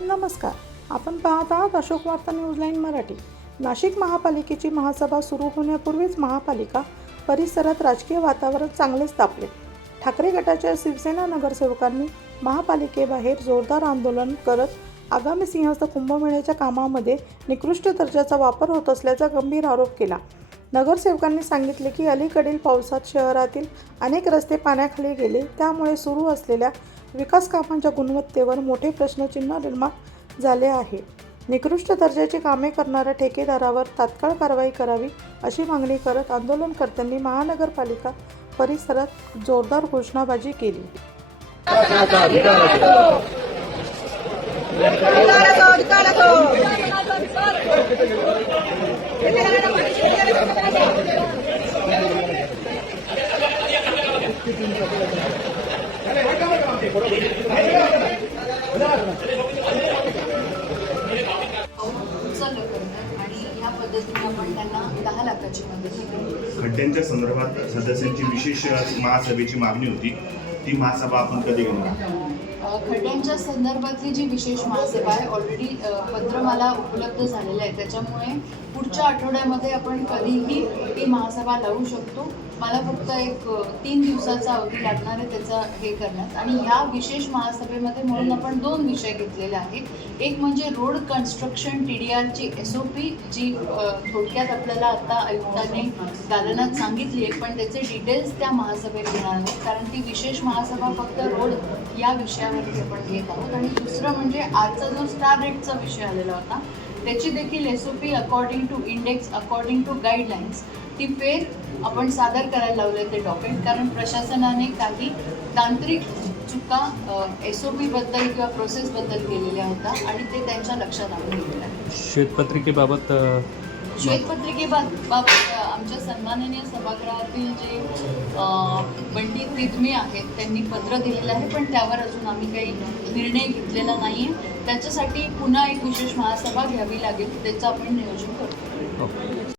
नमस्कार. आपण पाहत आहात अशोक वार्ता न्यूज लाईन मराठी. नाशिक महापालिकेची महासभा सुरू होण्यापूर्वीच महापालिका परिसरात राजकीय वातावरण चांगलेच तापले. ठाकरे गटाच्या शिवसेना नगरसेवकांनी महापालिकेबाहेर जोरदार आंदोलन करत आगामी सिंहस्थ कुंभमेळ्याच्या कामामध्ये निकृष्ट दर्जाचा वापर होत असल्याचा गंभीर आरोप केला. नगरसेवकांनी सांगितले की अलीकडील पावसात शहरातील अनेक रस्ते पाण्याखाली गेले, त्यामुळे सुरू असलेल्या विकास कामांच्या गुणवत्तेवर मोठे प्रश्नचिन्ह निर्माण झाले आहे. निकृष्ट दर्जाची कामे करणाऱ्या ठेकेदारावर तात्काळ कारवाई करावी अशी मागणी करत आंदोलनकर्त्यांनी महानगरपालिका परिसरात जोरदार घोषणाबाजी केली. आणि ह्या पद्धतीने आपण त्यांना 10 लाखाची मदत केली. खड्ड्यांच्या संदर्भात सदस्यांची विशेष महासभेची मागणी होती, ती महासभा आपण कधी घेणार? खड्ड्यांच्या संदर्भातली जी विशेष महासभा आहे ऑलरेडी पत्र मला उपलब्ध झालेलं आहे, त्याच्यामुळे पुढच्या आठवड्यामध्ये आपण कधीही ती महासभा लावू शकतो. मला फक्त एक 3 दिवसाचा अवधी लागणार आहे त्याचा हे करण्यात. आणि ह्या विशेष महासभेमध्ये म्हणून आपण 2 विषय घेतलेले आहेत. एक म्हणजे रोड कन्स्ट्रक्शन TDRची SOP जी थोडक्यात आपल्याला आता आयुक्तांनी दालनात सांगितली आहे, पण त्याचे डिटेल्स त्या महासभेत घेणार नाहीत, कारण ती विशेष महासभा फक्त रोड या विषयावरती आपण घेत आहोत. आणि दुसरं म्हणजे आजचा जो स्टार रेटचा विषय आलेला होता त्याची देखील SOP according to index, according to guidelines ती फेर आपण सादर करायला लावले ते डॉक्युमेंट, कारण प्रशासनाने काही तांत्रिक चुका SOPबद्दल किंवा प्रोसेसबद्दल केलेल्या होत्या आणि ते त्यांच्या लक्षात आणून घेतलं आहे. श्वेतपत्रिकेबाबत आमच्या सन्माननीय सभागृहातील जे बंडी तिदमे आहेत त्यांनी पत्र दिलेलं आहे, पण त्यावर अजून आम्ही काही निर्णय घेतलेला नाही आहे. त्याच्यासाठी पुन्हा एक विशेष महासभा घ्यावी लागेल, त्याचं आपण नियोजन करतो.